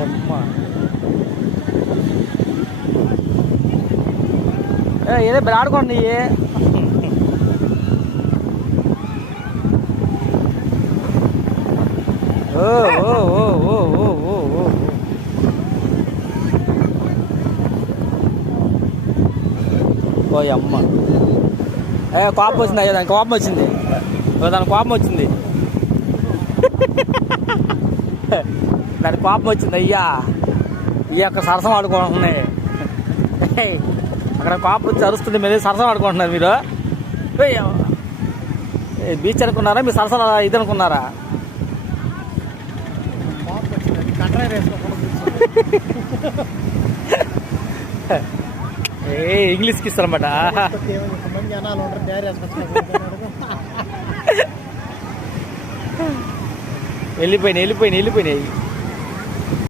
అమ్మ ఏదో ఆడుకోండి ఓ ఓ ఓ ఓ ఓ ఓ ఓ ఓ అమ్మ కోపం వచ్చింది అయ్యా దానికి కోపం వచ్చింది దానికి కోపం వచ్చింది దానికి కోపం వచ్చింది అయ్యా ఈ యొక్క సరసం ఆడుకుంటున్నాయి అక్కడ కోపం వచ్చి అరుస్తుంది మీరు సరసం ఆడుకుంటున్నారు మీరు బీచ్ అనుకున్నారా మీరు సరసన ఇది అనుకున్నారా ఇంగ్లీష్కి ఇస్తారన్నమాట వెళ్ళిపోయినాయి